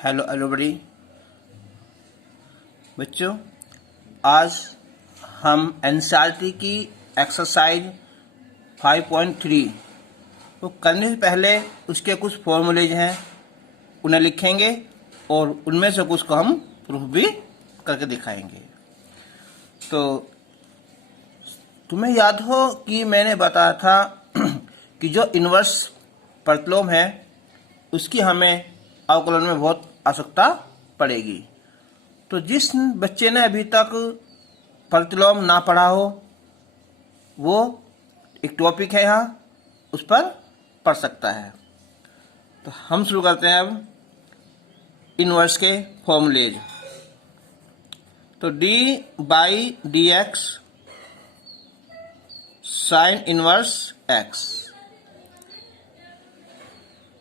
Hello everybody. बच्चों, आज हम एनसीईआरटी की एक्सरसाइज 5.3 को करने से पहले उसके कुछ फॉर्मूलेज हैं, उन्हें लिखेंगे और उनमें से कुछ को हम प्रूफ भी करके दिखाएंगे। तो तुम्हें याद हो कि मैंने बताया था कि जो इन्वर्स प्रतिलोम है उसकी हमें अवकलन में बहुत आवश्यकता पड़ेगी। तो जिस बच्चे ने अभी तक प्रतिलोम ना पढ़ा हो वो एक टॉपिक है यहाँ, उस पर पढ़ सकता है। तो हम शुरू करते हैं अब इन्वर्स के फॉर्मूलेज। तो d by d x sign inverse x,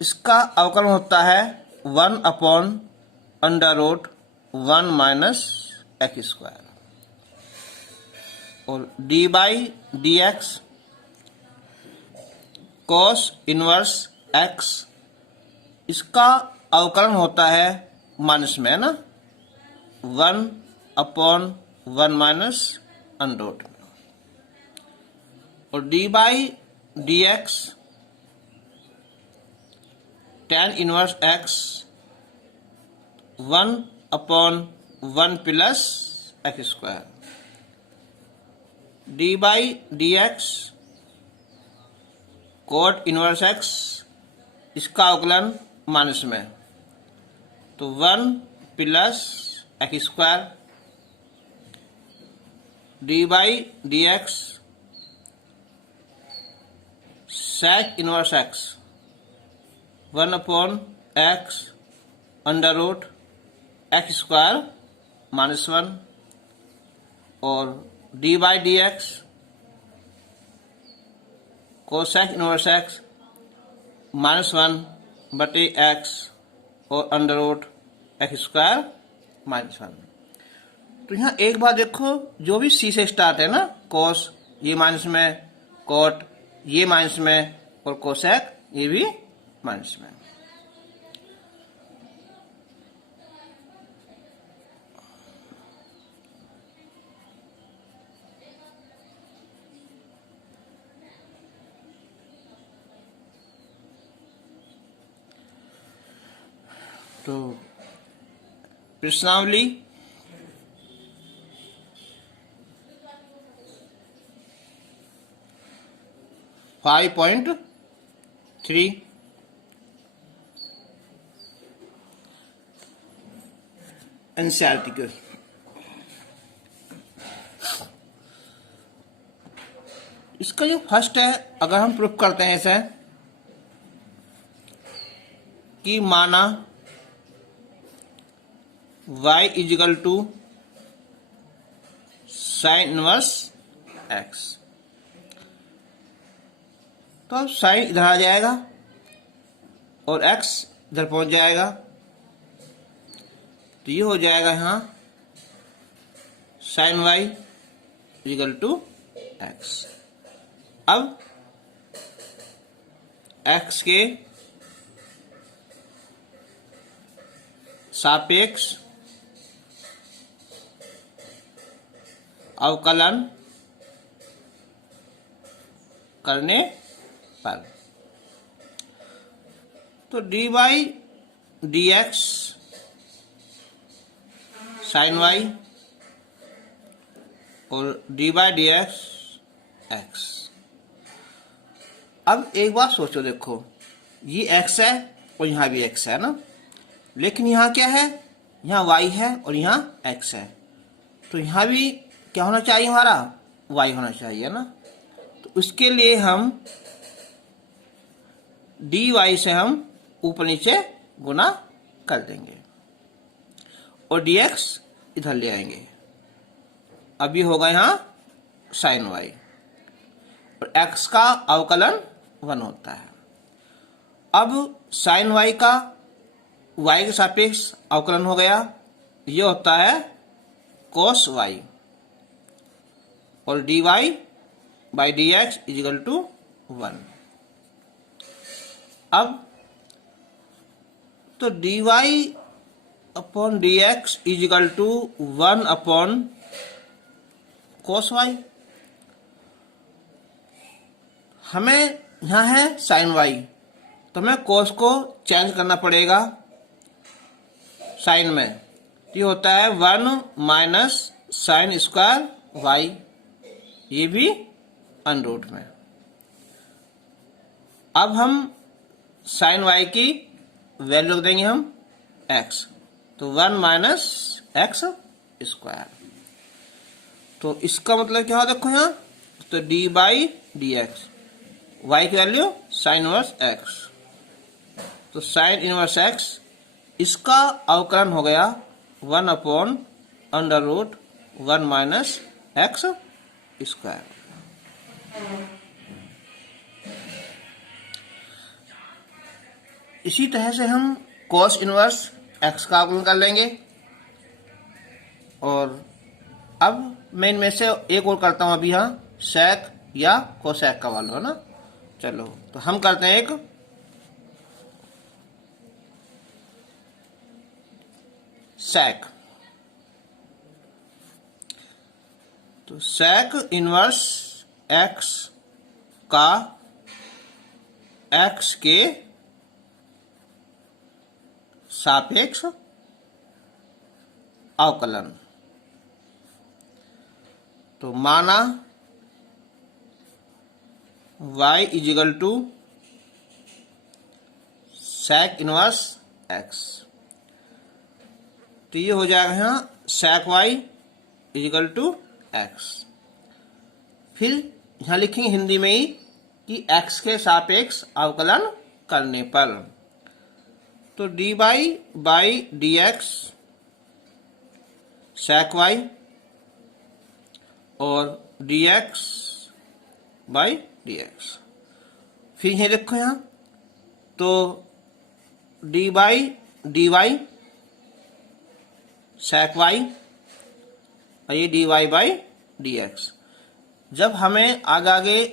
इसका अवकलन होता है 1/√1 माइनस एक्स स्क्वायर। और d by d x cos inverse x, इसका अवकलन होता है माइनस में, है ना, 1/1 माइनस √। और d by d x tan inverse x 1/1 plus x square. D by d x cot inverse x, इसका अवकलन माइनस में, तो 1 plus x square. D by d x sec inverse x 1/x √x square -1। और d by d x cosec inverse x -1/x और √x square -1। तो यहाँ एक बात देखो, जो भी सी से स्टार्ट है ना, कोस ये माइनस में, कोट ये माइनस में और कोसेक ये भी माइनस में। तो प्रश्नावली फाइव पॉइंट 3 एनसीईआरटी के। इसका जो फर्स्ट है, अगर हम प्रूफ करते हैं ऐसे कि माना y is equal to sine inverse x, तो अब साइन इधर आ जाएगा और x इधर पहुंच जाएगा, तो ये हो जाएगा यहाँ sine y equal to x। अब x के सापेक्ष अवकलन करने पर, तो d by d x sine y और d by d x x. अब एक बात सोचो, देखो ये x है और यहाँ भी x है ना, लेकिन यहाँ क्या है, यहाँ y है और यहाँ x है, तो यहाँ भी क्या होना चाहिए, हमारा y होना चाहिए ना। तो उसके लिए हम dy से हम ऊपर नीचे गुना कर देंगे और dx इधर ले आएंगे। अभी होगा यहाँ साइन y और x का अवकलन 1 होता है। अब साइन y का y के सापेक्ष अवकलन हो गया, ये होता है कोस y। और dy by d x is equal to 1। अब तो dy upon d x is equal to 1 upon cos y. हमें यहाँ है साइन वाई, तो हमें कोस को चेंज करना पड़ेगा साइन में। ये होता है 1 माइनस साइन स्क्वायर वाई, ये भी अंडर रूट में। अब हम साइन वाई की वैल्यू रख देंगे हम एक्स, तो 1 माइनस एक्स स्क्वायर। तो इसका मतलब क्या हो देखो यहाँ, तो d by d x, y की वैल्यू साइन इनवर्स एक्स, तो साइन इनवर्स एक्स, इसका अवकलन हो गया 1 upon under root 1 minus x square. इसी तरह से हम कॉस इनवर्स एक्स का अवकलन कर लेंगे। और अब मैं इनमें से एक और करता हूं अभी, यहाँ सेक या कोसेक का वाला है ना। चलो तो हम करते हैं एक सेक। तो सेक इनवर्स एक्स का एक्स के सापेक्ष अवकलन। तो माना y is equal to sec inverse x, तो ये हो जाएगा यहाँ sec y is equal to x. फिर यहाँ लिखेंगे हिंदी में ही कि x के सापेक्ष अवकलन करने पर, तो d y by d x sec y और d x by d x. फिर यह देखो यहाँ, तो d by d y sec y और ये d y by d x. जब हमें आगे आगे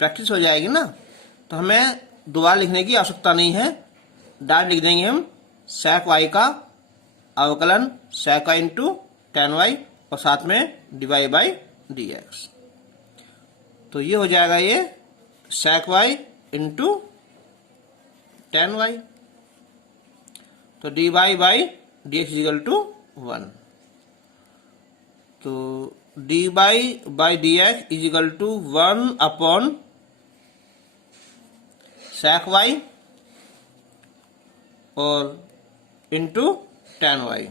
प्रैक्टिस हो जाएगी ना, तो हमें दोबारा लिखने की आवश्यकता नहीं है, डायरेक्ट लिख देंगे हम सेक वाई का अवकलन sec y into tan y और साथ में d y by d x. तो ये हो जाएगा ये sec y into tan y, तो d y by d x equal to 1। तो d y by d x is equal to 1 upon sec y और इंटू टेन वाई।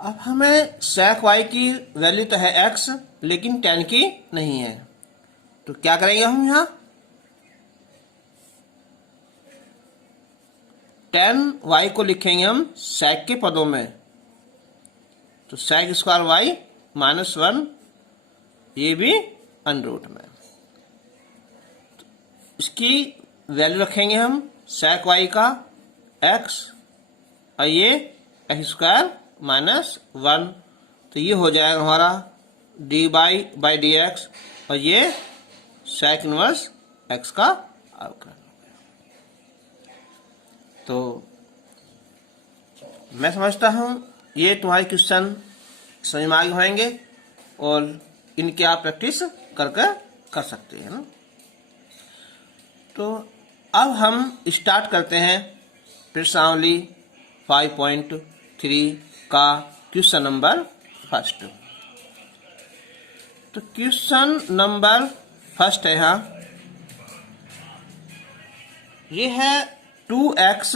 अब हमें सेक वाई की वैल्यू तो है एक्स, लेकिन टेन की नहीं है, तो क्या करेंगे हम यहाँ टेन वाई को लिखेंगे हम सेक के पदों में, तो सेक स्क्वायर वाई माइनस 1, ये भी अंडर रूट में। इसकी वैल्यू रखेंगे हम सेक वाई का एक्स और ये एक्स स्क्वायर माइनस 1, तो ये हो जाएगा हमारा D by by d x और ये सेक इनवर्स एक्स का अवकलन। तो मैं समझता हूँ ये तुम्हारे क्वेश्चन समझ में आगे होंगे और इनके आप प्रैक्टिस करके कर सकते हैं ना। तो अब हम स्टार्ट करते हैं प्रश्नावली 5.3 का क्वेश्चन नंबर फर्स्ट। तो क्वेश्चन नंबर फर्स्ट है यहाँ, ये है 2x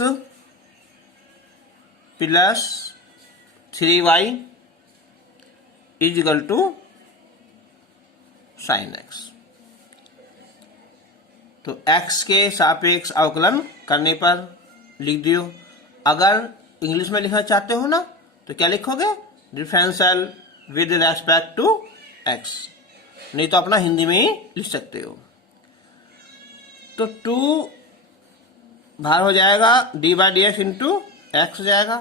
plus 3y is equal to sine x. तो x के सापेक्ष अवकलन करने पर लिख दियो। अगर इंग्लिश में लिखना चाहते हो ना, तो क्या लिखोगे, differential with respect to x, नहीं तो अपना हिंदी में ही लिख सकते हो। तो 2 बाहर हो जाएगा, d by d x into x हो जाएगा,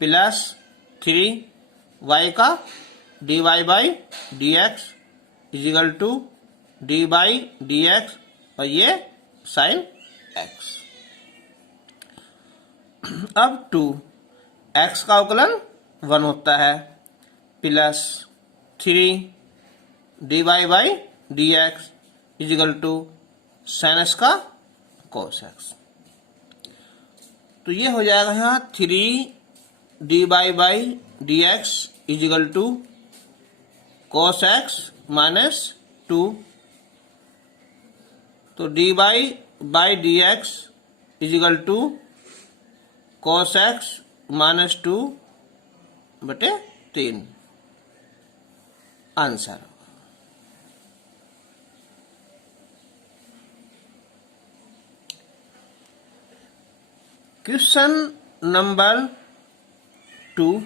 प्लस 3y का d y by d x is equal to d by d x और ये साइन एक्स। अब 2x का अवकलन 1 होता है plus 3 dy by d x is equal to sine x का cos x। तो ये हो जाएगा यहाँ 3 dy by d x is equal to cos x minus 2। तो dy by d x is equal to cos x minus 2 बटे 3 आंसर। क्वेश्चन नंबर 2,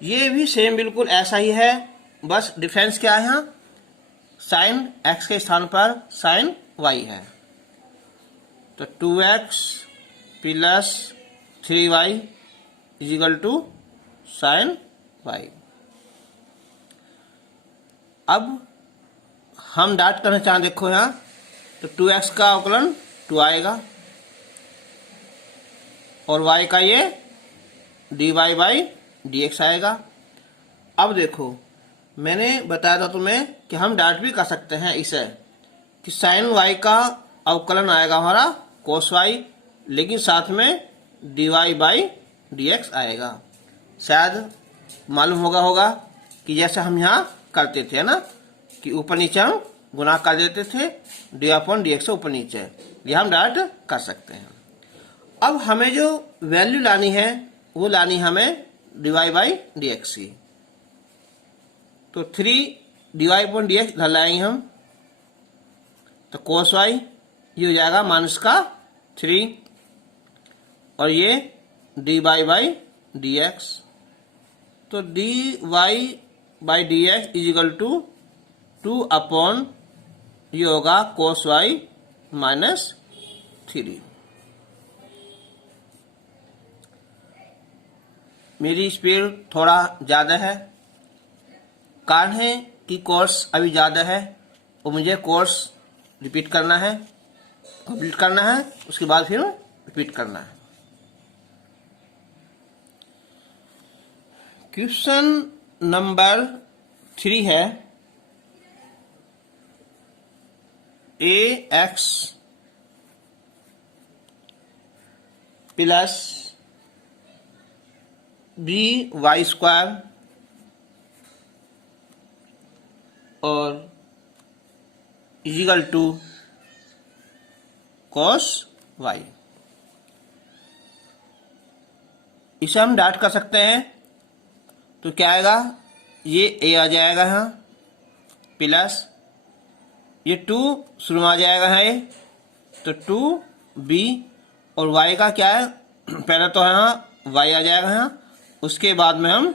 ये भी सेम बिल्कुल ऐसा ही है, बस डिफरेंस क्या है, यहाँ साइन x के स्थान पर साइन y है। तो 2x plus 3y is equal to sine y। अब हम डाट करना चाहें, देखो यहाँ तो 2x का अवकलन 2 आएगा और y का ये dy बाई डी एक्स आएगा। अब देखो मैंने बताया था तुम्हें कि हम डाट भी कर सकते हैं इसे कि साइन y का अवकलन आएगा हमारा cos y, लेकिन साथ में dy बाई डी एक्स आएगा। शायद मालूम होगा कि जैसे हम यहाँ करते थे ना कि ऊपर नीचे हम गुणा कर देते थे dy अपॉन डी एक्स से ऊपर नीचे, ये हम डाट कर सकते हैं। अब हमें जो वैल्यू लानी है वो लानी हमें dy बाई डी एक्स की। तो 3 dy अपॉन डी एक्स इधर लाएंगे हम, तो cos y ये हो जाएगा माइनस का 3 और ये dy बाई डी एक्स। तो dy by d x is equal to 2 upon ये होगा cos y माइनस 3। मेरी स्पीड थोड़ा ज़्यादा है, कारण है कि कोर्स अभी ज़्यादा है और मुझे कोर्स रिपीट करना है, कंप्लीट करना है, उसके बाद फिर रिपीट करना है। क्वेश्चन नंबर 3 है ax प्लस by स्क्वायर और इजिकल टू cos y। इसे हम डाट कर सकते हैं, तो क्या आएगा, ये a आ जाएगा यहाँ प्लस ये 2 शुरू में आ जाएगा यहाँ ये, तो 2b और y का क्या है, पहले तो यहाँ y आ जाएगा यहाँ, उसके बाद में हम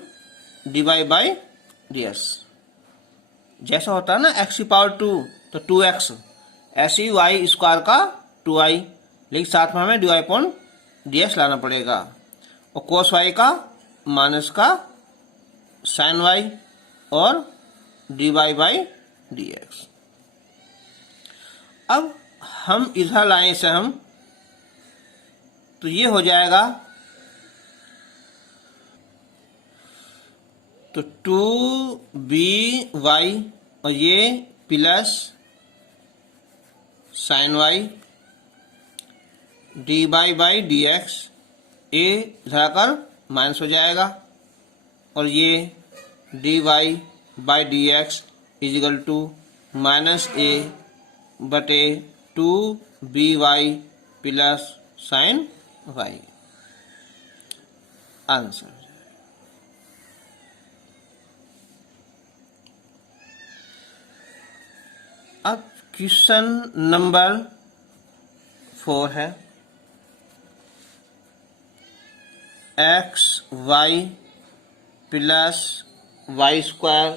dy बाई डी एक्स। जैसा होता है ना x की पावर 2 तो 2x, ऐसे ही y स्क्वायर का 2i, लेकिन साथ में हमें dy अपॉन डी एक्स लाना पड़ेगा और cos y का माइनस का sin y और dy बाई डी एक्स। अब हम इधर लाएं इसे हम, तो ये हो जाएगा, तो 2by और ये plus sine y dy by d x, ए धराकर माइनस हो जाएगा और ये dy by d x is equal to minus a बटे 2by plus sine y answer. अब क्वेश्चन नंबर 4 है x y plus y square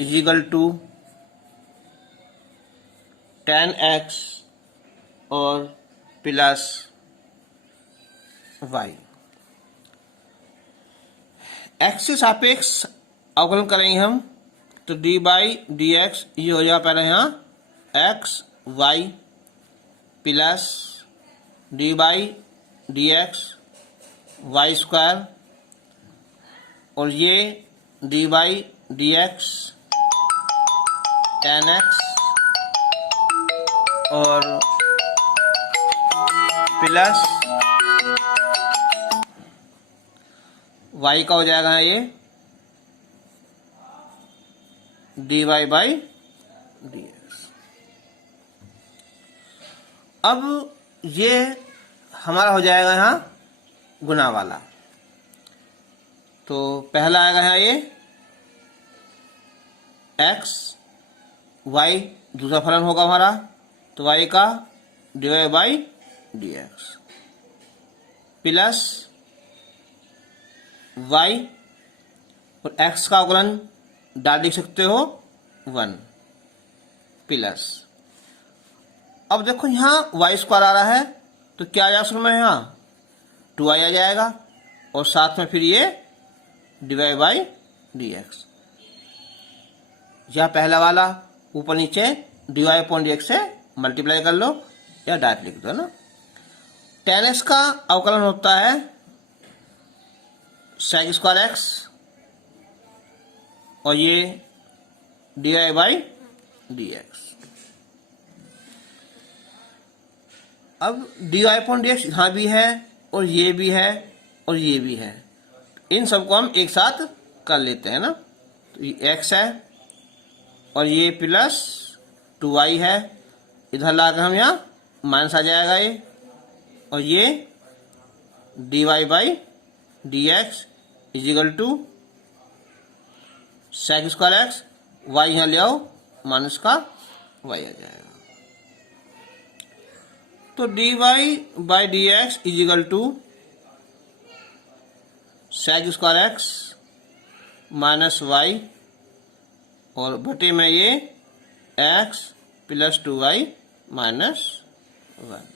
equal to 10x और प्लस y। x से सापेक्ष अवकलन करेंगे हम, तो dy बाई डी एक्स ये हो जाएगा पहले यहाँ x y plus d by d x y square, और ये d by d x tan x, और प्लस वाई का हो जाएगा ये d y by d x. अब ये हमारा हो जाएगा यहाँ गुना वाला। तो पहला आएगा यहाँ ये एक्स वाई, दूसरा फलन होगा हमारा तो वाई का d y by d x, plus y और एक्स का अवकलन डाल लिख सकते हो 1, प्लस अब देखो यहाँ वाई स्क्वायर आ रहा है तो क्या आ जाएगा शुरू में, यहाँ 2i आ जाएगा, और साथ में फिर ये डिवाई बाई डी एक्स। यह पहला वाला ऊपर नीचे डिवाई अपॉन डी एक्स से मल्टीप्लाई कर लो या डायरेक्ट लिख दो ना। टेन एक्स का अवकलन होता है सेक स्क्वायर एक्स, और ये d y by d x. अब d y upon d x यहाँ भी है और ये भी है और ये भी है, इन सबको हम एक साथ कर लेते हैं ना। तो ये एक्स है और ये प्लस 2y है, इधर लाकर हम यहाँ माइनस आ जाएगा ये, और ये d y by d x is equal to sec square x, y यहाँ ले आओ माइनस का वाई आ जाएगा। तो d y by d x is equal to sec square x minus y, और बटे में ये x plus 2y minus 1।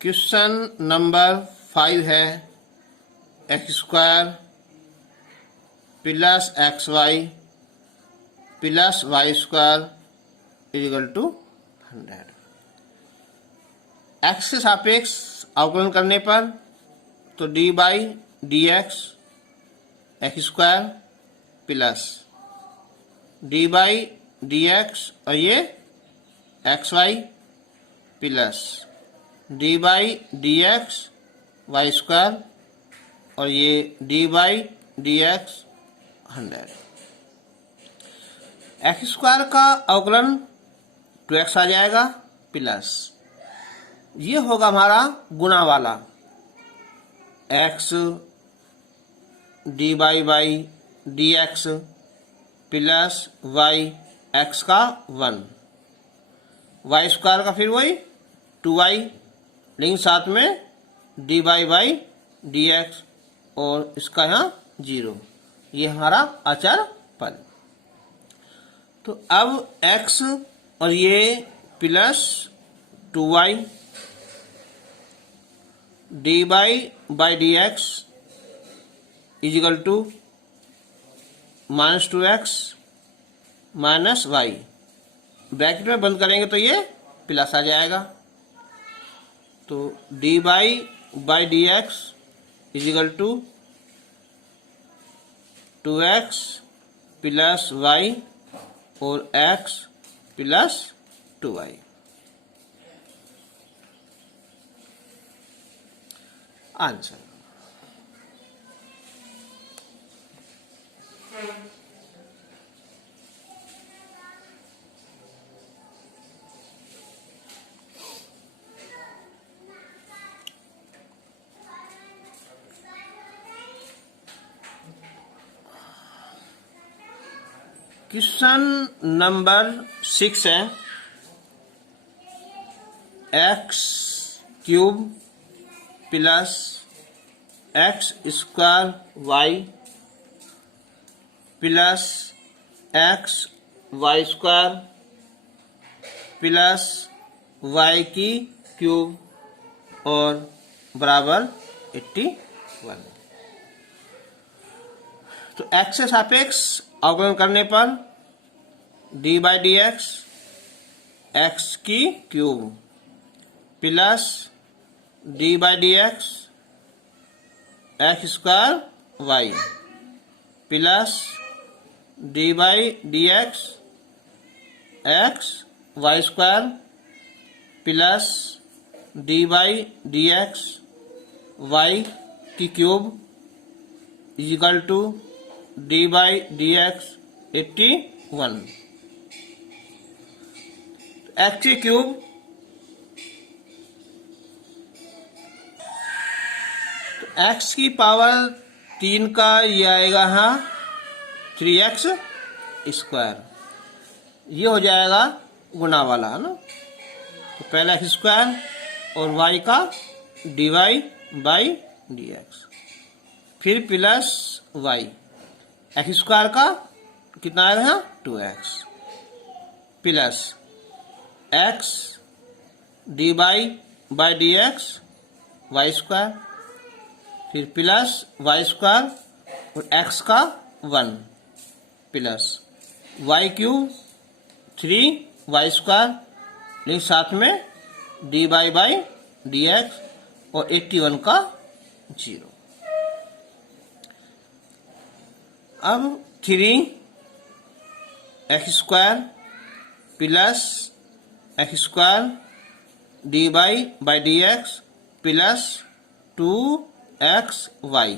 Question number 5 है x square plus x y plus y square equal to 100। X के सापेक्ष अवकलन करने पर तो d by d x x square plus d by d x और ये x y plus d by d x y square और ये d by d x 100। X square का अवकलन 2x आ जाएगा प्लस ये होगा हमारा गुना वाला x d by by d x plus y x का 1, वाई स्क्वायर का फिर वही 2y, लेकिन साथ में D by by d x और इसका यहाँ 0, ये हमारा अचर पद। तो अब x और ये plus 2y d by d x is equal to minus 2x minus y, bracket में बंद करेंगे तो ये प्लस आ जाएगा। तो d by d x is equal to 2x plus y और x plus 2y। Answer question number 6 है x cube plus x square y plus x y square plus y की क्यूब और बराबर 81। तो x से सापेक्ष अवकलन करने पर डी बाई डी एक्स की cube plus d by d x square y plus d by d x y square plus d by d x y की cube equal to d by d x 81। X की cube तो x की power 3 का ये आएगा हाँ 3x square, ये हो जाएगा गुना वाला है ना। तो पहला एक्स स्क्वायर और y का dy बाई डी एक्स, फिर प्लस y एक्स स्क्वायर का कितना आएगा यहाँ 2x plus x d by d x y square, फिर प्लस वाई स्क्वायर और x का 1 plus y cube 3y square, लेकिन साथ में डी बाई डी एक्स और 81 का 0। अब 3x square plus x square d by d x plus 2xy,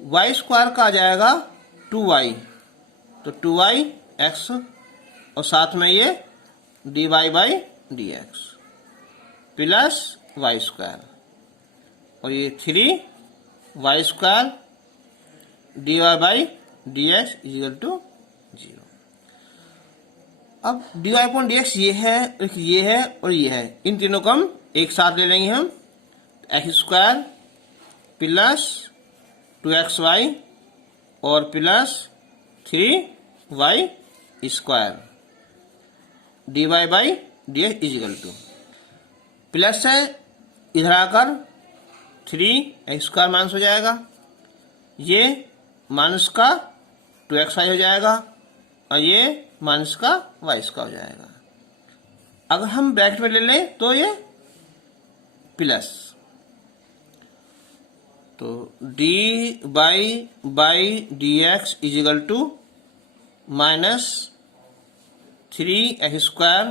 y square का आ जाएगा 2y, तो 2y x और साथ में ये d by d x plus y square और ये 3y square d y by d x is equal to 0। अब d y upon d x ये है और ये है, इन तीनों को हम एक साथ ले लेंगे हम। एक्स स्क्वायर प्लस 2xy और plus 3y square d y by d x is equal to, plus है इधर आकर 3x स्क्वायर माइनस हो जाएगा, ये माइनस का 2xy हो जाएगा और ये माइनस का y स्क्वायर हो जाएगा। अगर हम ब्रैकेट में ले लें तो ये प्लस, तो d by d x is equal to minus 3x square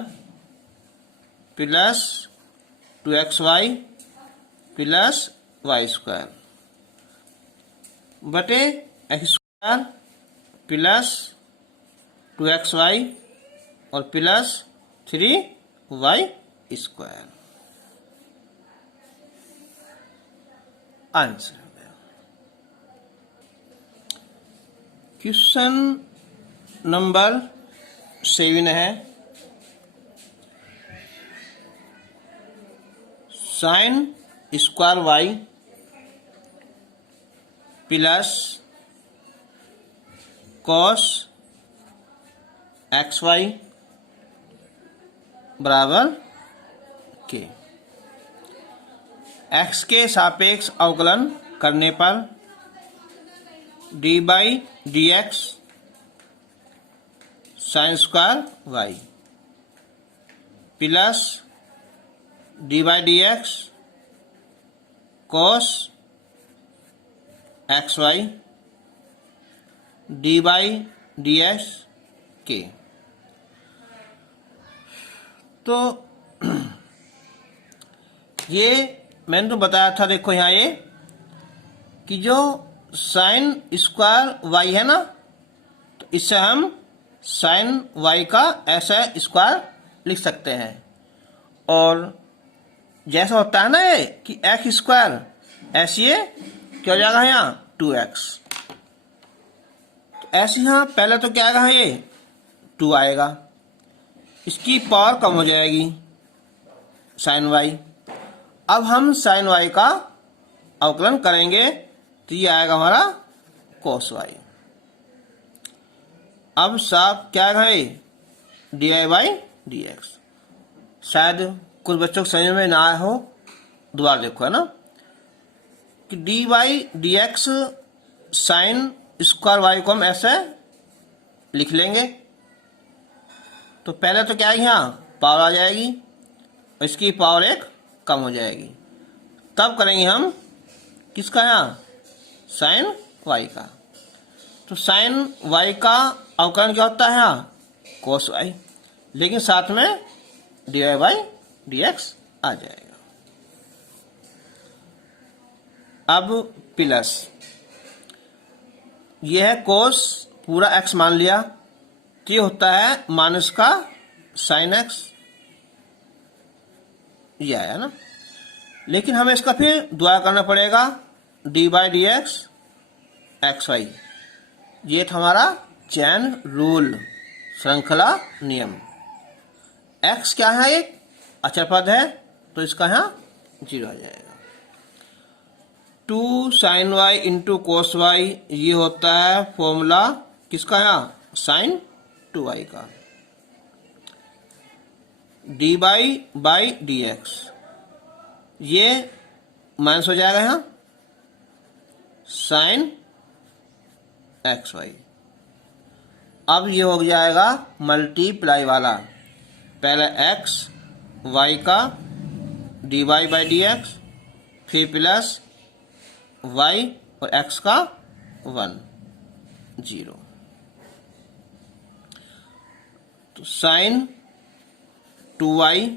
plus 2xy plus y square बटे एक्स स्क्वायर प्लस 2xy और प्लस 3y स्क्वायर। आंसर हो गया। क्वेश्चन नंबर 7 है, sine square y plus cos x y बराबर के। एक्स के सापेक्ष अवकलन करने पर d by d x sine square y plus d by d x cos x y d by d x के। तो ये मैंने तो बताया था, देखो यहाँ ये कि जो साइन स्क्वायर वाई है ना, तो इससे हम साइन वाई का ऐसा स्क्वायर लिख सकते हैं। और जैसा होता है ना ये कि एक्स स्क्वायर, ऐसे ये क्या हो जाएगा यहाँ 2x, तो ऐसे यहाँ पहले तो क्या आएगा ये 2 आएगा, इसकी पावर कम हो जाएगी साइन वाई। अब हम साइन वाई का अवकलन करेंगे तो ये आएगा हमारा कोस वाई। अब साफ क्या आएगा ये D I by d x. शायद कुछ बच्चों को समझ में ना आया हो दोबारा देखो, है ना, कि d by d x sine square y को हम ऐसे लिख लेंगे। तो पहले तो क्या है, यहाँ पावर आ जाएगी, इसकी पावर एक कम हो जाएगी, तब करेंगे हम किसका, यहाँ साइन वाई का। तो साइन वाई का अवकलन क्या होता है, यहाँ कोस वाई, लेकिन साथ में d y by d x आ जाएगा। अब प्लस, यह है कोस पूरा एक्स मान लिया, तो ये होता है माइनस का साइन एक्स, ये आया ना। लेकिन हमें इसका फिर द्वारा करना पड़ेगा, d by d x x y, ये था हमारा चैन रूल, श्रृंखला नियम। एक्स क्या है, एक अचर पद है, तो इसका यहाँ 0 आ जाएगा। 2 sine y into cos y, ये होता है फॉर्मूला किसका, यहाँ साइन 2y का। डी बाई डी एक्स, ये माइनस हो जाएगा यहाँ साइन एक्स वाई। अब ये हो जाएगा मल्टीप्लाई वाला, पहले एक्स वाई का d y by d x, फिर प्लस वाई और एक्स का 1 0, तो sine 2y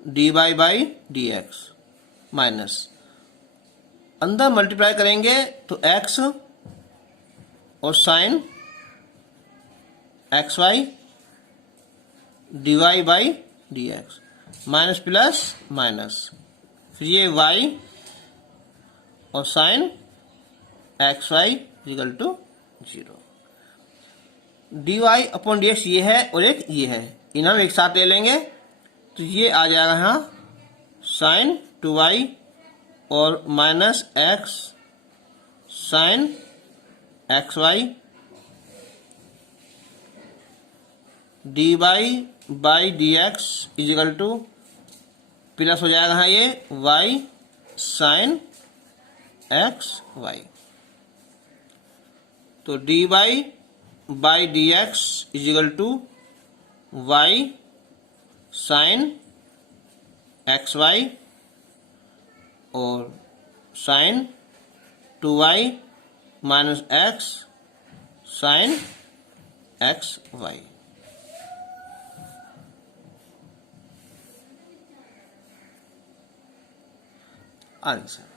d y by d x minus, अंदर मल्टीप्लाई करेंगे तो x और sine x y d y by d x, minus plus minus, फिर ये y और sine x y equal to 0। D y upon d x ये है और एक ये है, इन हम एक साथ ले लेंगे, तो ये आ जाएगा यहाँ साइन 2y और minus x sine x y d y by d x is equal to plus हो जाएगा यहाँ ये y साइन एक्स वाई। तो d y by d x is equal to y sine x y और sine 2y minus x sine x y. Answer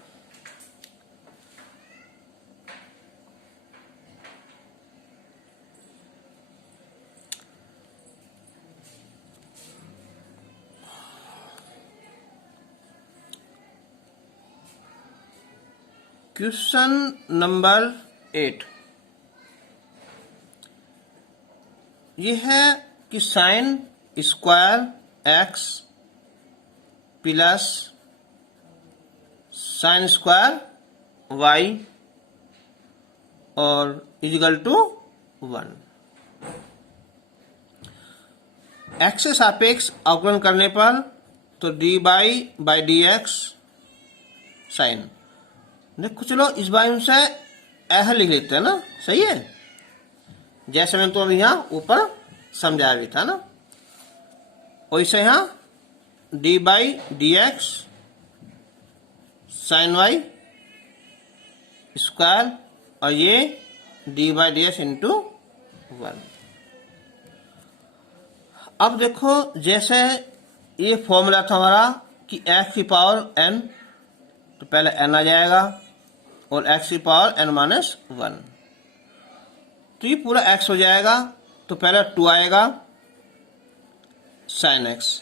question number 8 यह है कि sine square x plus sine square y और equal to 1, x से सापेक्ष अवकलन करने पर तो d by d x sine, देखो चलो इस बार उनसे ऐसा लिख लेते हैं ना, सही है, जैसे मैंने तो अभी यहाँ ऊपर समझाया भी था ना, वैसे यहाँ d by d x sine y square और ये d by d x into 1। अब देखो जैसे ये फॉर्मूला था हमारा कि एक्स की पावर n, तो पहले n आ जाएगा और x की पावर n माइनस 1, तो ये पूरा x हो जाएगा, तो पहले 2 आएगा साइन x।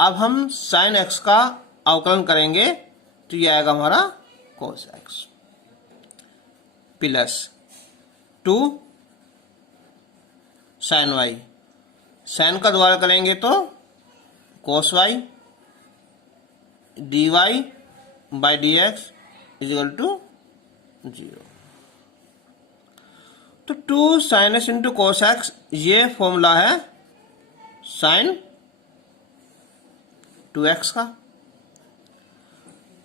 अब हम साइन x का अवकलन करेंगे तो ये आएगा हमारा cos x plus 2 sine y, sine का द्वारा करेंगे तो cos y d y by d x is equal to 0। तो 2 sine x into cos x ये फॉर्मूला है साइन 2x का,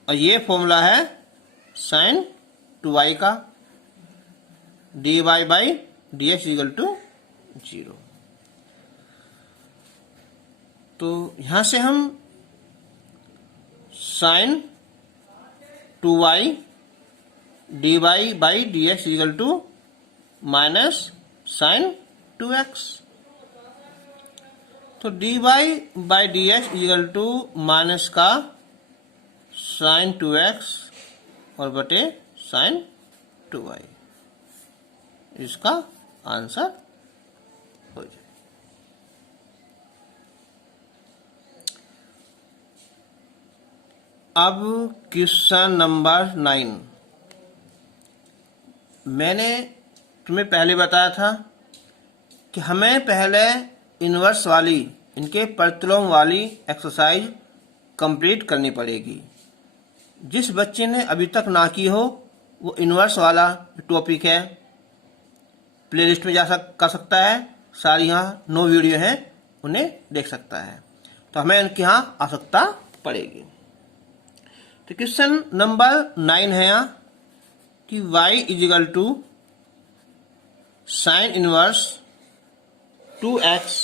और ये फॉर्मूला है साइन 2y का, dy by dx equal to 0। तो यहां से हम sine 2y dy by dx equal to minus sine 2x, तो dy by dx equal to minus का साइन 2x और बटे साइन 2y, इसका आंसर हो जाए। अब क्वेश्चन नंबर 9। मैंने तुम्हें पहले बताया था कि हमें पहले इन्वर्स वाली, इनके प्रतिलोम वाली एक्सरसाइज कंप्लीट करनी पड़ेगी। जिस बच्चे ने अभी तक ना की हो वो इन्वर्स वाला टॉपिक है प्लेलिस्ट में कर सकता है, सारी यहाँ 9 वीडियो हैं उन्हें देख सकता है। तो हमें इनकी यहाँ आवश्यकता पड़ेगी। तो क्वेश्चन नंबर 9 है यहाँ कि y is equal to sine inverse 2x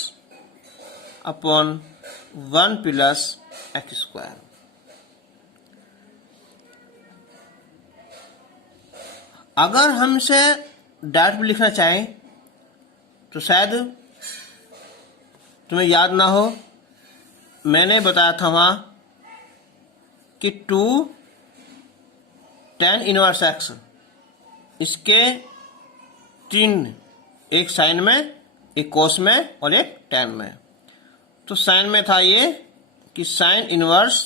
upon 1 plus x square. अगर हम इसे डायरेक्ट भी लिखना चाहें तो शायद तुम्हें याद ना हो, मैंने बताया था वहां कि 2 tan इनवर्स x, इसके 3, एक साइन में, एक कोस में और एक tan में। तो साइन में था ये कि साइन इनवर्स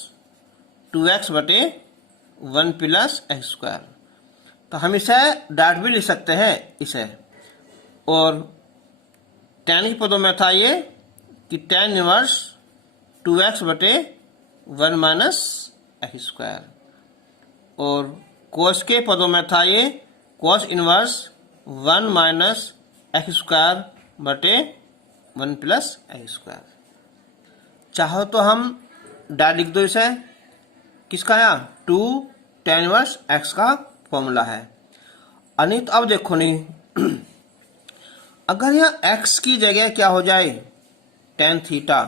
2x बटे 1 प्लस x स्क्वायर। तो हम इसे डायरेक्ट भी लिख सकते हैं इसे, और tan के पदों में था ये कि tan इनवर्स 2x बटे 1 माइनस x स्क्वायर, और कोस के पदों में था ये कोस इनवर्स 1 माइनस x स्क्वायर बटे 1 प्लस x स्क्वायर। चाहो तो हम डायरेक्ट लिख दो इसे, किसका है 2 tan इनवर्स x का फॉर्मूला है। नहीं तो अब देखो नहीं अगर यहाँ x की जगह क्या हो जाए tan थीटा,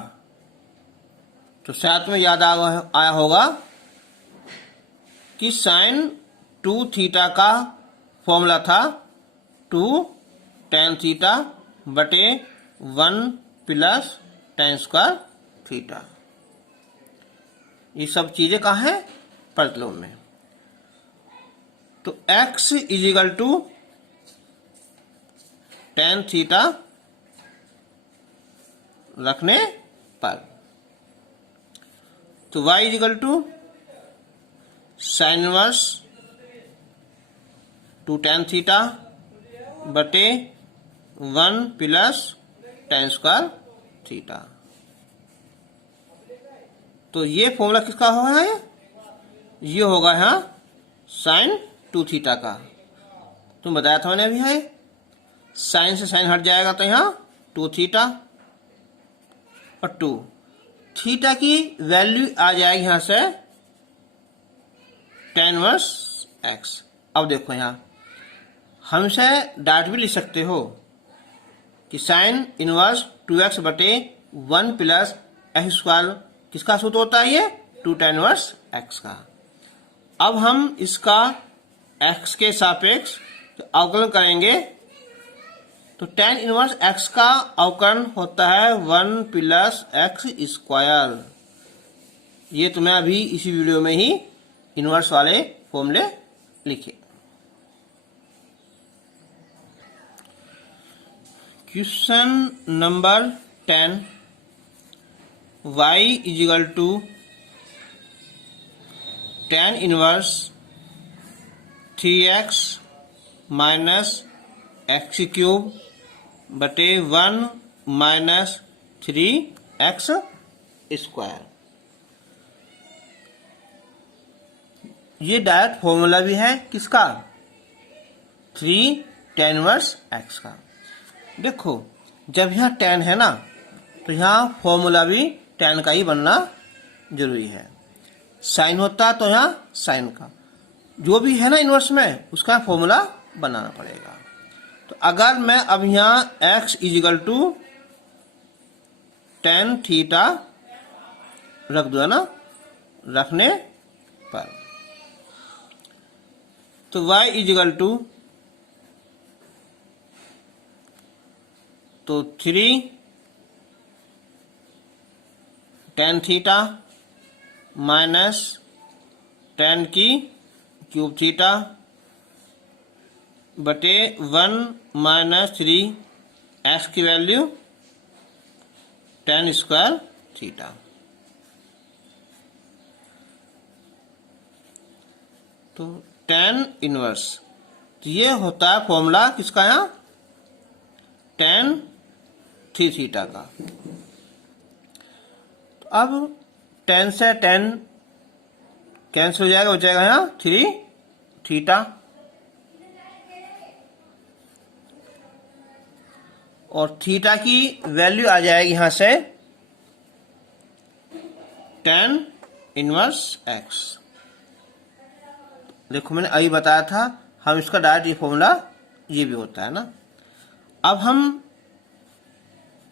तो शायद तुम्हें याद आया होगा कि साइन 2 थीटा का फॉर्मूला था 2 tan थीटा बटे 1 प्लस tan स्क्वायर थीटा। ये सब चीजें कहाँ हैं प्रतिलोम में। तो x is equal to tan theta रखने पर, तो y is equal to sine inverse 2 tan theta बटे 1 प्लस tan स्क्वायर थीटा। तो ये फॉर्मूला किसका होगा, ये होगा यहाँ साइन 2 थीटा का। तुम बताया था मैंने अभी है, साइन से साइन हट जाएगा तो यहाँ 2 थीटा और 2 थीटा की वैल्यू आ जाएगी यहाँ से tan इनवर्स x। अब देखो यहाँ हम इसे डायरेक्ट भी लिख सकते हो कि साइन इनवर्स 2x बटे 1 प्लस x स्क्वायर किसका सूत्र होता है, ये 2 tan इनवर्स x का। अब हम इसका x के सापेक्ष अवकलन करेंगे, तो tan इनवर्स x का अवकलन होता है 1 प्लस x स्क्वायर। ये तुम्हें अभी इसी वीडियो में ही इनवर्स वाले फॉर्मूले लिखे। Question number 10, y is equal to tan inverse 3x minus x cube बटे 1 माइनस 3x स्क्वायर। ये डायरेक्ट फॉर्मूला भी है किसका, 3 tan इनवर्स x का। देखो जब यहाँ tan है ना, तो यहाँ फॉर्मूला भी tan का ही बनना जरूरी है। साइन होता तो यहाँ साइन का जो भी है ना इनवर्स में उसका फॉर्मूला बनाना पड़ेगा। तो अगर मैं अब यहाँ x is equal to tan theta रख दो ना, रखने पर तो y इजिकल टू तो 3 टेन थीटा माइनस 10 की क्यूब थीटा बटे 1 माइनस 3 एक्स की वैल्यू 10 स्क्वायर थीटा। तो 10 इनवर्स, तो ये होता है फॉर्मूला किसका, यहाँ tan 3 थीटा का। तो अब 10 से 10 कैंसिल हो जाएगा, हो जाएगा यहाँ 3 थीटा और थीटा की वैल्यू आ जाएगी यहां से tan इनवर्स x। देखो मैंने अभी बताया था हम इसका डायरेक्ट ये फॉर्मूला ये भी होता है ना। अब हम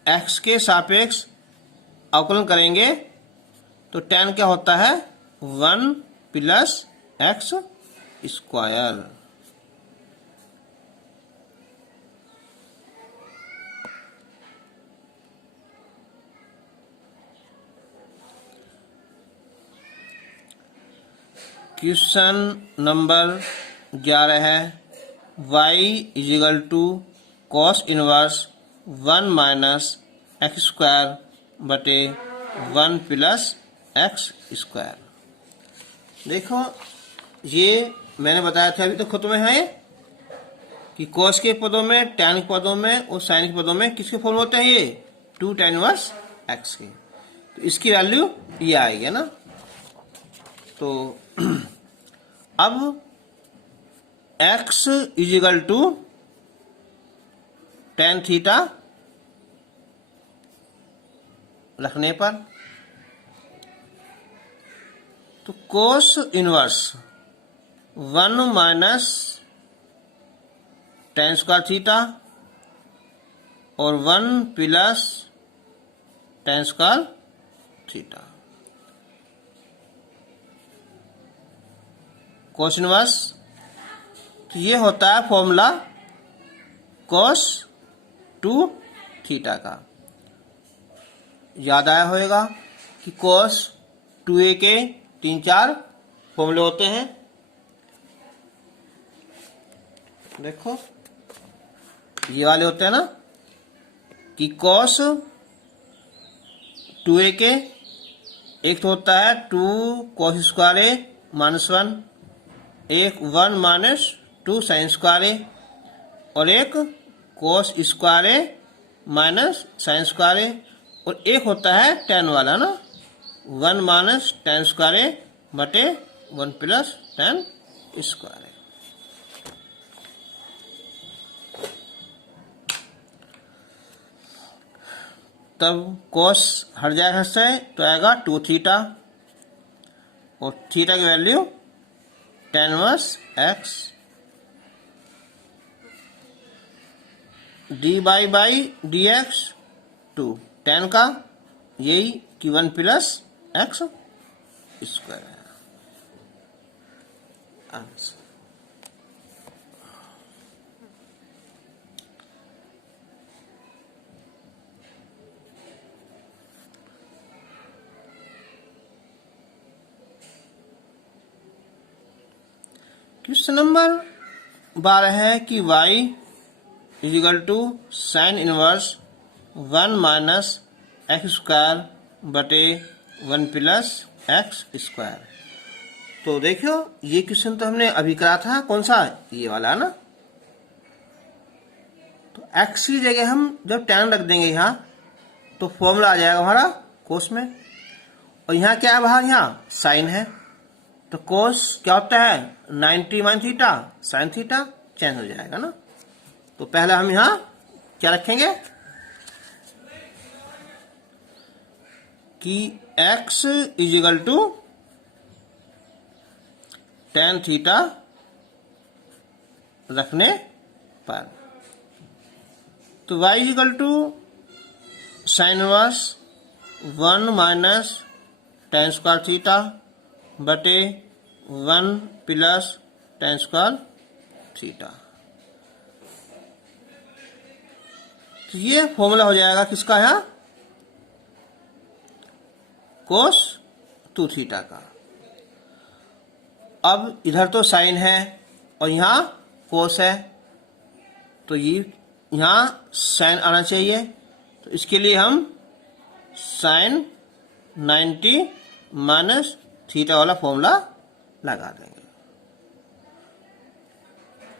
x के सापेक्ष अवकलन करेंगे तो tan क्या होता है 1 plus x square. Question number 11 है y is equal to cos inverse 1 minus x square बटे 1 प्लस एक्स स्क्वायर। देखो ये मैंने बताया था अभी तो खुद में है कि कॉस के पदों में, टैन के पदों में और साइन के पदों में किसके फॉर्म होते हैं, ये 2 tan इनवर्स एक्स के। तो इसकी वैल्यू ये आएगी ना। तो अब x is equal to tan theta रखने पर तो cos inverse 1 minus tan square theta और 1 plus tan square theta. Cos inverse तो ये होता है फॉर्मूला कोस 2 थीटा का। याद आया होगा कि कोस 2a के 3-4 फॉर्मूले होते हैं। देखो ये वाले होते हैं ना कि कोस 2a के एक तो होता है 2 कोस स्क्वायर a माइनस 1, एक 1 माइनस 2 साइन स्क्वायर ए और एक कोस स्क्वायर ए माइनस साइन स्क्वायर ए और एक होता है tan वाला ना 1 माइनस tan स्क्वायर ए बटे 1 प्लस tan स्क्वायर ए। तब कोस हट जाएगा से तो आएगा 2 थीटा और थीटा की value tan inverse x dy by dx 2 tan का यही कि 1 प्लस एक्स स्क्वायर है आंसर। क्वेश्चन नंबर 12 है कि y is equal to sine inverse 1 minus x square बटे 1 प्लस एक्स स्क्वायर। तो देखो ये क्वेश्चन तो हमने अभी करा था, कौन सा ये वाला ना। तो x की जगह हम जब tan रख देंगे यहाँ तो फॉर्मूला आ जाएगा हमारा कोस में और यहाँ क्या है बाहर, यहाँ साइन है तो कोस क्या होता है 90 mine theta sine theta change हो जाएगा ना। तो पहले हम यहाँ क्या रखेंगे कि x is equal to tan theta रखने पर। तो y equal to sine inverse 1 minus tan square theta बटे 1 प्लस tan स्क्वायर थीटा। तो ये फॉर्मूला हो जाएगा किसका है, कोस 2 थीटा का। अब इधर तो साइन है और यहाँ कोस है, तो ये यहाँ साइन आना चाहिए। तो इसके लिए हम साइन 90 माइनस थीटा वाला फॉर्मूला लगा देंगे।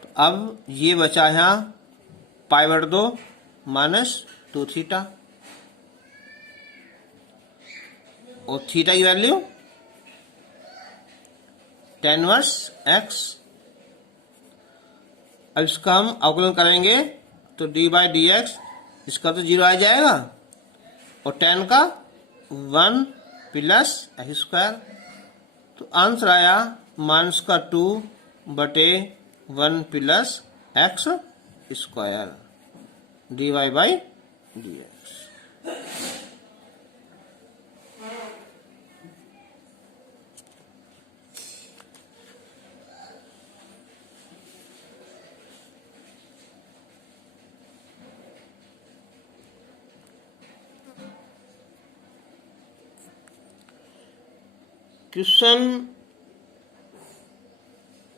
तो अब ये बचा यहाँ π/2 माइनस 2 थीटा और थीटा की वैल्यू tan इनवर्स x। अब इसका हम अवकलन करेंगे तो d/dx इसका तो 0 आ जाएगा और tan का 1 प्लस x स्क्वायर। तो आंसर आया -2 बटे 1 plus x square dy/dx। Question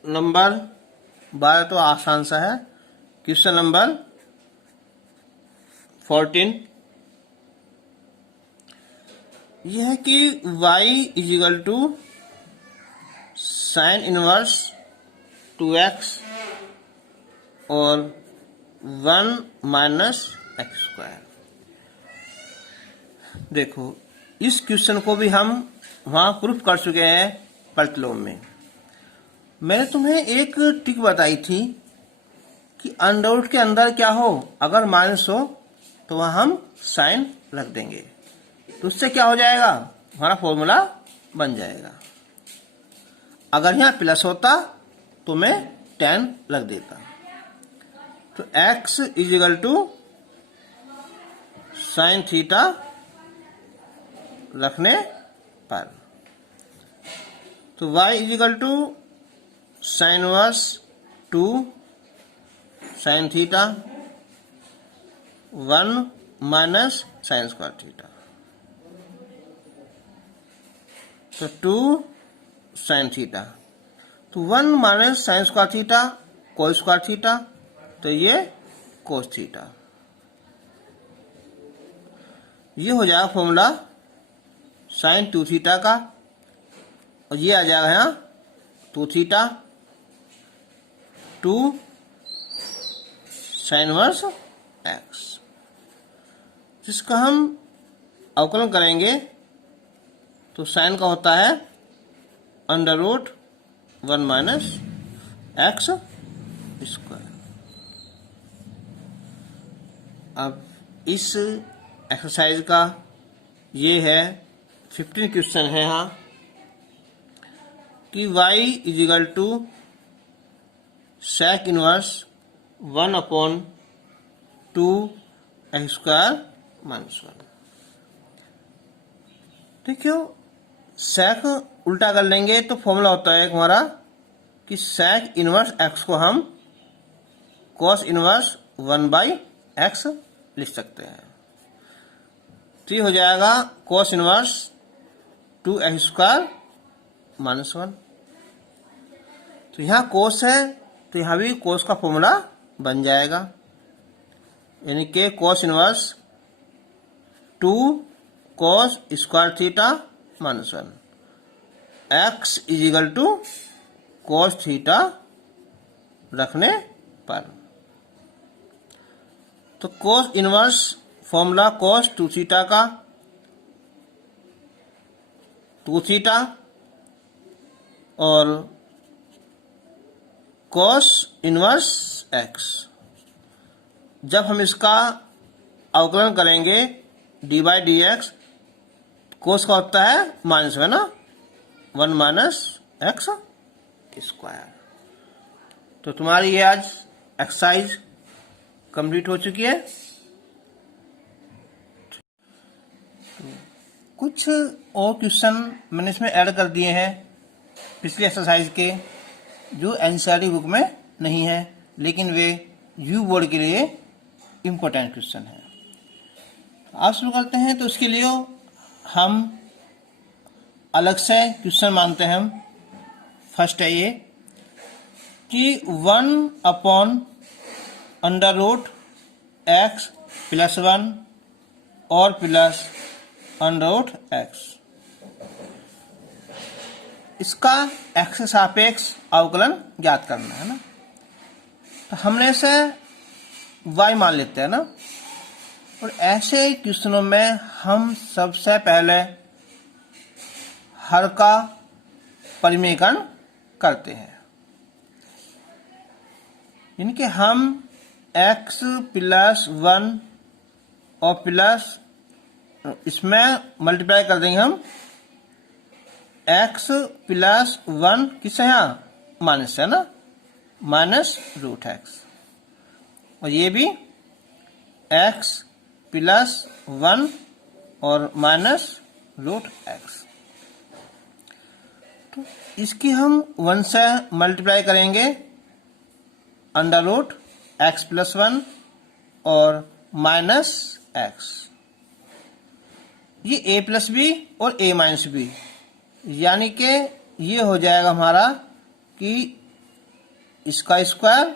number 12 तो आसान सा है। क्वेश्चन नंबर 14 यह है कि y is equal to sine inverse 2x और 1 माइनस एक्स स्क्वायर। देखो इस क्वेश्चन को भी हम वहां प्रूफ कर चुके हैं प्रतिलोम में। मैंने तुम्हें एक ट्रिक बताई थी कि अंडर रूट के अंदर क्या हो, अगर माइनस हो तो वहां हम साइन रख देंगे, तो उससे क्या हो जाएगा, हमारा फॉर्मूला बन जाएगा। अगर यहाँ प्लस होता तो मैं tan रख देता। तो x is equal to sine theta रखने पर। तो y is equal to sine inverse 2 sine theta 1 minus sine square theta. तो 2 साइन थीटा, तो 1 minus sine square theta cos square theta, तो ये कोस थीटा। ये हो जाएगा फॉर्मूला साइन 2 थीटा का और ये आ जाएगा यहाँ 2 थीटा 2 साइन इनवर्स x, जिसका हम अवकलन करेंगे तो साइन का होता है under root 1 minus x square. अब इस एक्सरसाइज का ये है 15 क्वेश्चन है यहाँ कि y is equal to sec inverse 1/2 x square -1। ठीक है, sec उल्टा कर लेंगे तो फॉर्मूला होता है हमारा कि sec इनवर्स x को हम cos इनवर्स 1/x लिख सकते हैं। तो ये हो जाएगा cos इनवर्स 2x स्क्वायर -1। तो यहाँ cos है तो यहाँ भी cos का फॉर्मूला बन जाएगा, यानी कि cos inverse 2 cos square theta -1 x is equal to cos theta रखने पर। तो cos inverse formula cos 2 theta का 2 थीटा और cos इनवर्स x। जब हम इसका अवकलन करेंगे d/dx, cos का होता है माइनस है ना 1 माइनस एक्स स्क्वायर। तो तुम्हारी ये आज एक्सरसाइज कंप्लीट हो चुकी है। कुछ और क्वेश्चन मैंने इसमें ऐड कर दिए हैं पिछली एक्सरसाइज के, जो एनसीईआरटी बुक में नहीं है, लेकिन वे यू बोर्ड के लिए इम्पोर्टेंट क्वेश्चन है। आप शुरू करते हैं। तो उसके लिए हम अलग से क्वेश्चन मानते हैं। हम फर्स्ट है ये कि 1/√x + 1 और प्लस √x, इसका x के सापेक्ष अवकलन ज्ञात करना है ना। तो हमने इसे y मान लेते हैं ना। और ऐसे क्वेश्चनों में हम सबसे पहले हर का परिमेयकरण करते हैं, यानी कि हम x + 1 और प्लस इसमें मल्टीप्लाई कर देंगे हम x + 1 किससे यहाँ माइनस है ना, -√x, और ये भी x + 1 और -√x। तो इसकी हम 1 से मल्टीप्लाई करेंगे √x + 1 और -x, ये a + b और a - b, यानी कि ये हो जाएगा हमारा कि इसका स्क्वायर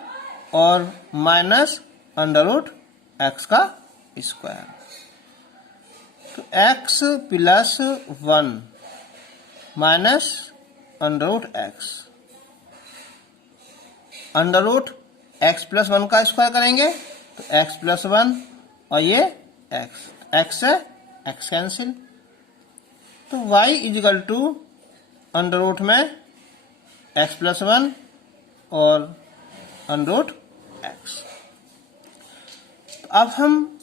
और -√x का स्क्वायर। तो x + 1 -√x, √x + 1 का स्क्वायर करेंगे तो x + 1 और ये x से x कैंसिल। तो y = अंडर में x + 1 और √x। तो अब हम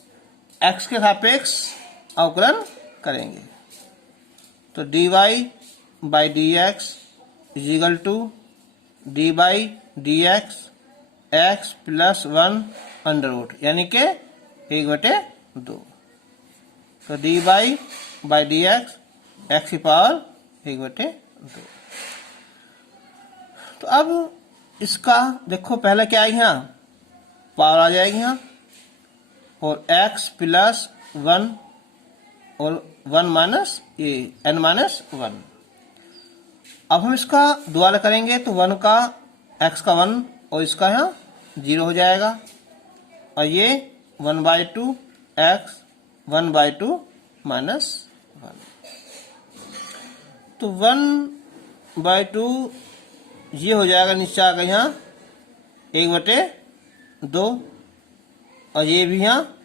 x के सापेक्ष अवकलन करेंगे। तो dy/dx = d/dx x + 1 यानी कि 1/2। तो dy/dx x की पावर 1/2। तो अब इसका देखो, पहले क्या आएगी, यहाँ पावर आ जाएगी यहाँ, और x + 1 और 1 - n-1। अब हम इसका दोबारा करेंगे तो 1 का x का 1 और इसका यहाँ 0 हो जाएगा, और ये 1/2 x 1/2 -1। तो 1/2 ये हो जाएगा, नीचे आ गया यहाँ 1/2, और ये भी यहाँ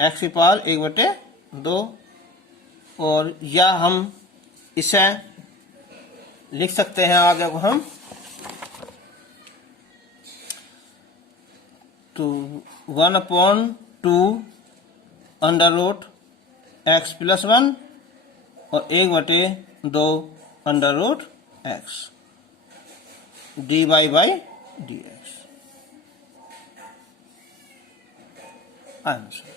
x की पावर 1/2, और या हम इसे लिख सकते हैं आगे को हम, तो 1/2 √x + 1 और 1/2 √x dy/dx answer.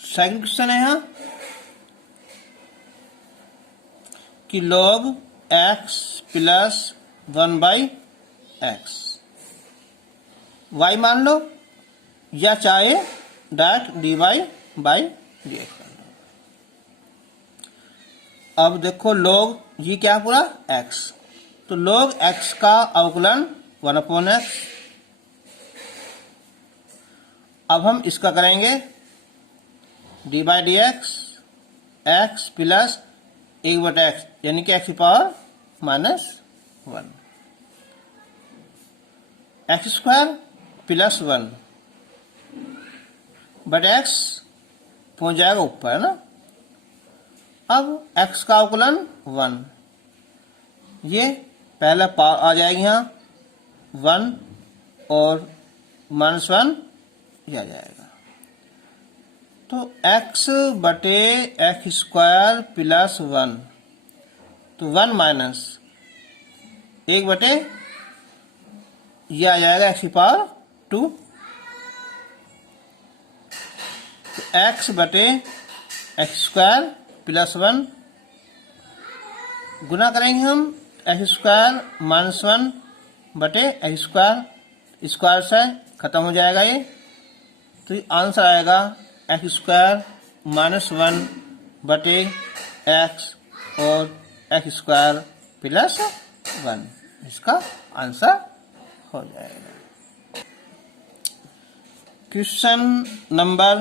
Second question है यहाँ कि log x + 1/x y मान लो, या चाहे डायरेक्ट dy/dx कर लो। अब देखो log ये क्या पूरा x, तो log x का अवकलन 1/x। अब हम इसका करेंगे d/dx x + 1/x यानी कि x की पावर -1, x² + 1 बट x पहुंच जाएगा ऊपर, है ना। अब x का अवकलन 1, ये पहला पावर आ जाएगी यहाँ 1 और -1 ये आ जाएगा। तो x/x² + 1, तो 1 माइनस 1/, ये आ जाएगा x की पावर 2। तो x/x² प्लस 1 गुना करेंगे हम x² माइनस 1/x², स्क्वायर से खत्म हो जाएगा ये। तो ये आंसर आएगा x² माइनस 1/x और x² प्लस 1, इसका आंसर हो जाएगा। क्वेश्चन नंबर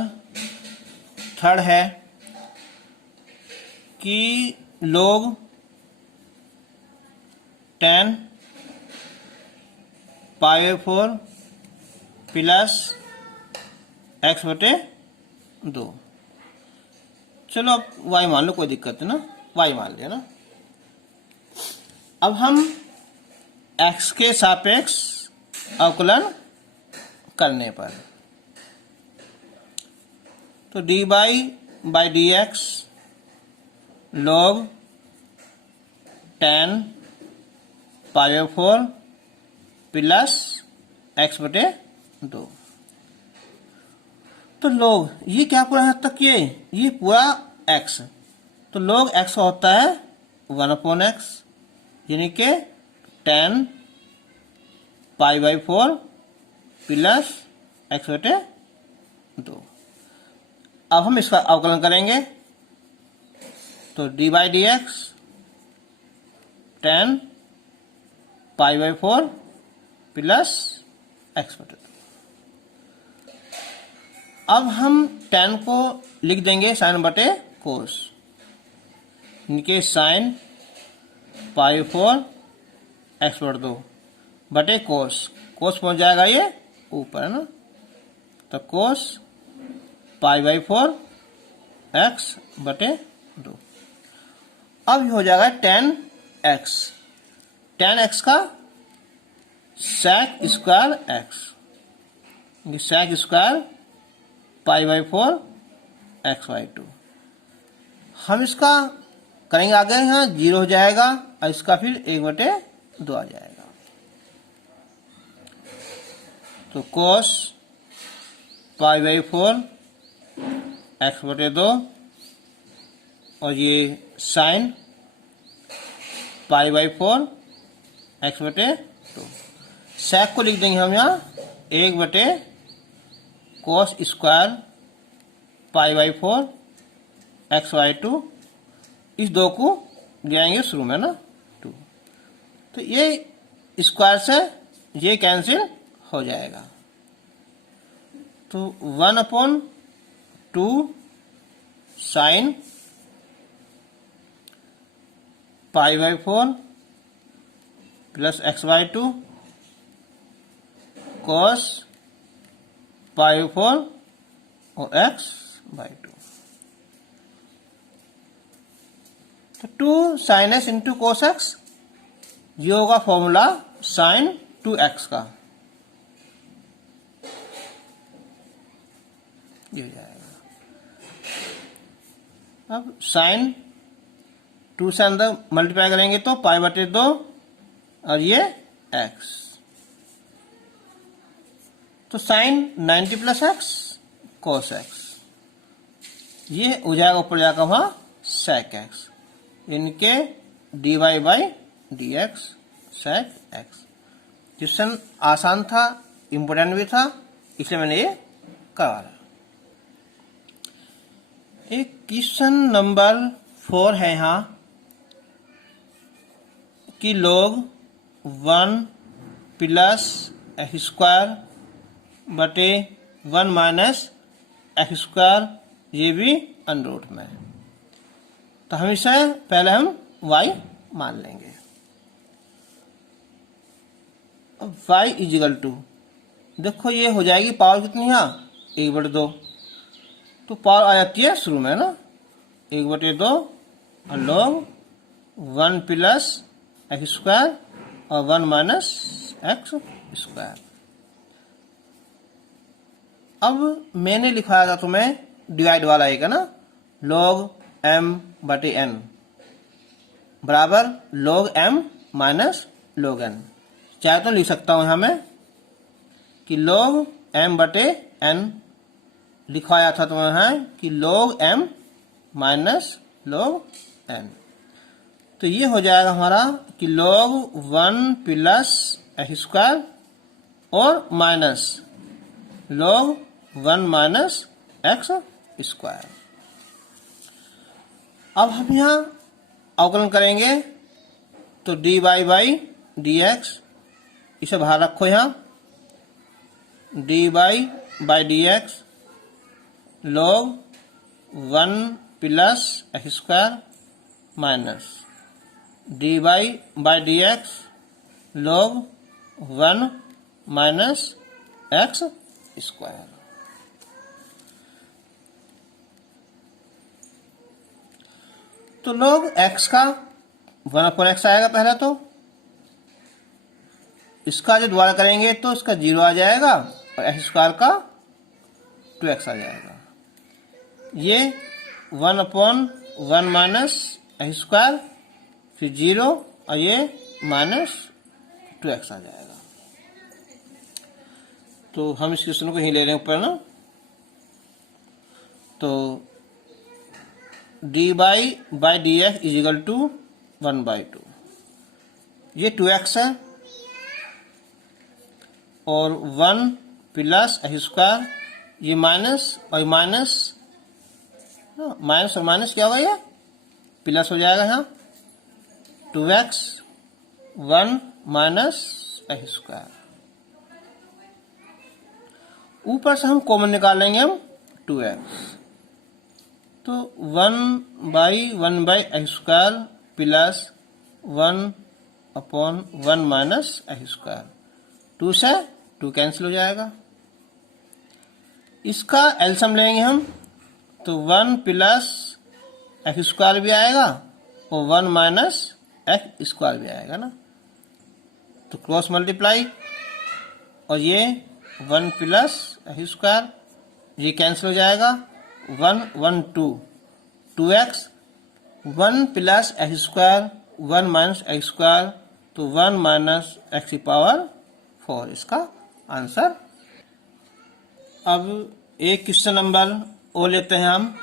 3 है कि लोग 10 π/4 प्लस x/2, चलो अब y मान लो, कोई दिक्कत ना, y मान लिया ना। अब हम x के सापेक्ष अवकलन करने पर तो dy/dx log 10 π/4 प्लस x/2। तो log ये क्या पूरा है तक, ये पूरा x, तो log x होता है 1/x, यानी कि 10 π/4 प्लस x/2। अब हम इसका अवकलन करेंगे तो dy/dx 10 π/4 प्लस x/2। अब हम 10 को लिख देंगे साइन बटे कोस, इनके साइन π/4 x/2 बटे कोस, कोस पहुंच जाएगा ये ऊपर है ना, तो कोस π/4 x/2। अब हो जाएगा 10x, 10x का sec² x, sec² π/4 x/2। हम इसका करेंगे आगे, यहाँ 0 हो जाएगा और इसका फिर 1/2 आ जाएगा। तो cos π/4 x/2 और ये साइन π/4 x/2। sec को लिख देंगे हम यहाँ 1/cos² π/4 x/2, इस 2 को ले आएंगे शुरू में ना 2, तो ये स्क्वायर से ये कैंसिल हो जाएगा। तो 1/2 साइन π/4 प्लस x/2 cos π/4 और x/2। तो 2 sin x into cos x, ये होगा फॉर्मूला sin 2x का, ये हो जाएगा। अब sin 2 से अंदर मल्टीप्लाई करेंगे तो π/2 और ये x, तो sin 90 plus x cos x, ये हो जाएगा ऊपर जाकर वहां sec x, इनके dy/dx sec x। क्वेश्चन आसान था, इम्पोर्टेंट भी था, इसलिए मैंने ये करवाया। एक क्वेश्चन नंबर 4 है यहाँ कि log 1 प्लस x² बटे 1 माइनस x², ये भी अंडर में, तो हम इसे पहले हम y मान लेंगे। अब y इजिकल टू, देखो ये हो जाएगी पावर कितनी है 1/2, तो पावर आ जाती है शुरू में ना 1/2 और log 1 प्लस x² और 1 माइनस x²। अब मैंने लिखाया था तुम्हें डिवाइड वाला एक है ना, log m/n, बराबर log m minus log n। चाहे तो लिख सकता हूं यहां मैं कि log m बटे n लिखवाया था तो है कि log m minus log n। तो ये हो जाएगा हमारा कि log 1 प्लस एक्स स्क्वायर और minus log 1 minus x square. अब हम यहाँ अवकलन करेंगे तो dy बाई dx, इसे बाहर रखो यहाँ, dy by dx log 1 plus x square minus dy by dx log 1 minus x square. तो log x का 1/x आएगा पहले, तो इसका जो द्वारा करेंगे तो इसका 0 आ जाएगा और एक्स स्क्वायर का 2x आ जाएगा। ये 1/1 माइनस एक्स स्क्वायर फिर 0 और ये माइनस 2x आ जाएगा। तो हम इस क्वेश्चन को ही ले रहे हैं ऊपर ना, तो dy by dx is equal to 1/2। ये 2x है और 1 प्लस एक्स स्क्वायर, ये माइनस और माइनस, माइनस और माइनस क्या होगा, ये प्लस हो जाएगा यहाँ 2x 1 माइनस एक्स स्क्वायर। ऊपर से हम कॉमन निकाल लेंगे हम 2x, तो 1/1 x square plus 1/1 minus x square, 2 से 2 कैंसिल हो जाएगा। इसका एलसीएम लेंगे हम तो 1 प्लस एक्स स्क्वायर भी आएगा और 1 माइनस एक्स स्क्वायर भी आएगा ना, तो क्रॉस मल्टीप्लाई और ये 1 प्लस एक्स स्क्वायर ये कैंसिल हो जाएगा, 1 1 2 2x 1 plus x square 1 minus x square, तो 1 माइनस एक्स की पावर 4 इसका आंसर। अब एक क्वेश्चन नंबर ओ लेते हैं हम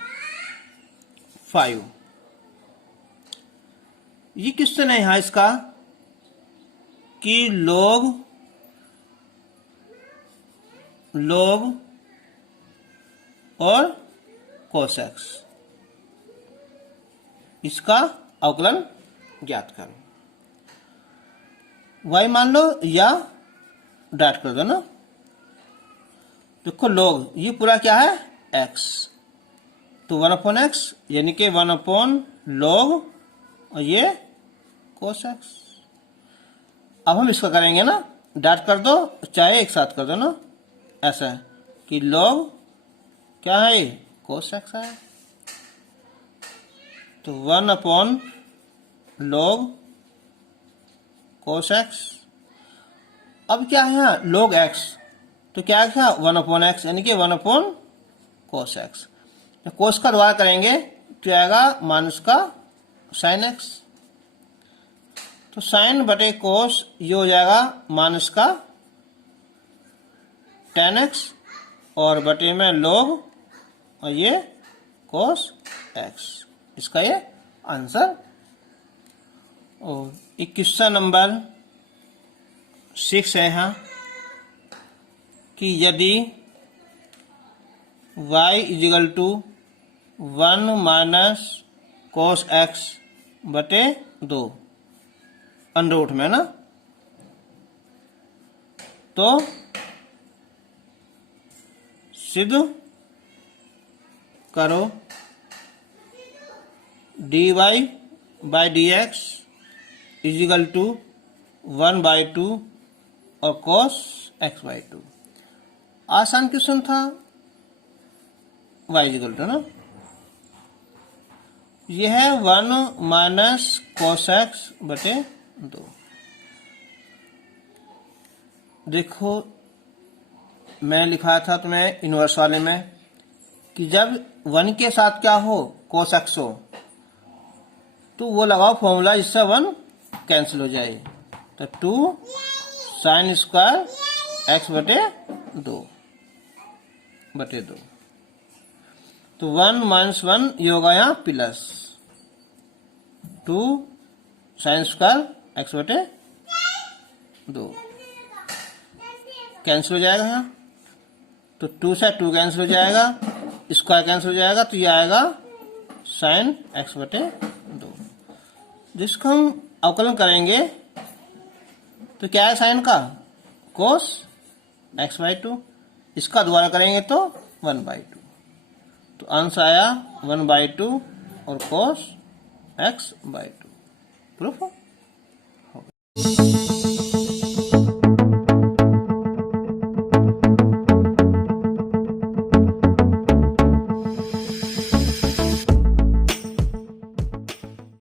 5। ये क्वेश्चन है यहाँ इसका कि log और cos x इसका अवकलन ज्ञात करो। y मान लो या डॉट कर दो ना। देखो log ये पूरा क्या है x, तो 1/x यानी कि 1/log और ये cos x। अब हम इसका करेंगे ना, डॉट कर दो चाहे एक साथ कर दो ना, ऐसा है कि log क्या है cos x है, तो 1/log cos x। अब क्या है यहाँ log x, तो क्या है 1/x यानी कि 1/cos x। cos का द्वारा करेंगे तो आएगा माइनस का sin x, तो sin बटे cos ये हो जाएगा माइनस का tan x और बटे में log और ये cos x, इसका ये आंसर। और एक क्वेश्चन नंबर 6 है यहाँ कि यदि y is equal to 1 minus cos x बटे 2 अंडर रूट में ना, तो सिद्ध करो dy by dx is equal to 1/2 और cos x/2। आसान क्वेश्चन था, y इज इक्वल टू ना, यह है 1 माइनस cos x बटे 2। देखो मैं लिखा था तुम्हें इनवर्स वाले में कि जब 1 के साथ क्या हो cos x हो तो वो लगाओ फॉर्मूला जिससे 1 कैंसिल हो जाए। तो 2 साइन स्क्वायर एक्स बटे 2 तो 1 माइनस 1 ये होगा यहाँ प्लस 2 साइन स्क्वायर एक्स बटे 2 कैंसिल हो जाएगा यहाँ। तो 2 से 2 कैंसिल हो जाएगा, स्क्वायर कैंसिल हो जाएगा, तो ये आएगा साइन एक्स बटे 2। जिसको हम अवकलन करेंगे तो क्या है साइन का कोस एक्स बाई 2, इसका दोबारा करेंगे तो 1/2। तो अंश आया 1/2 और कोस x/2। प्रूफ हो गया।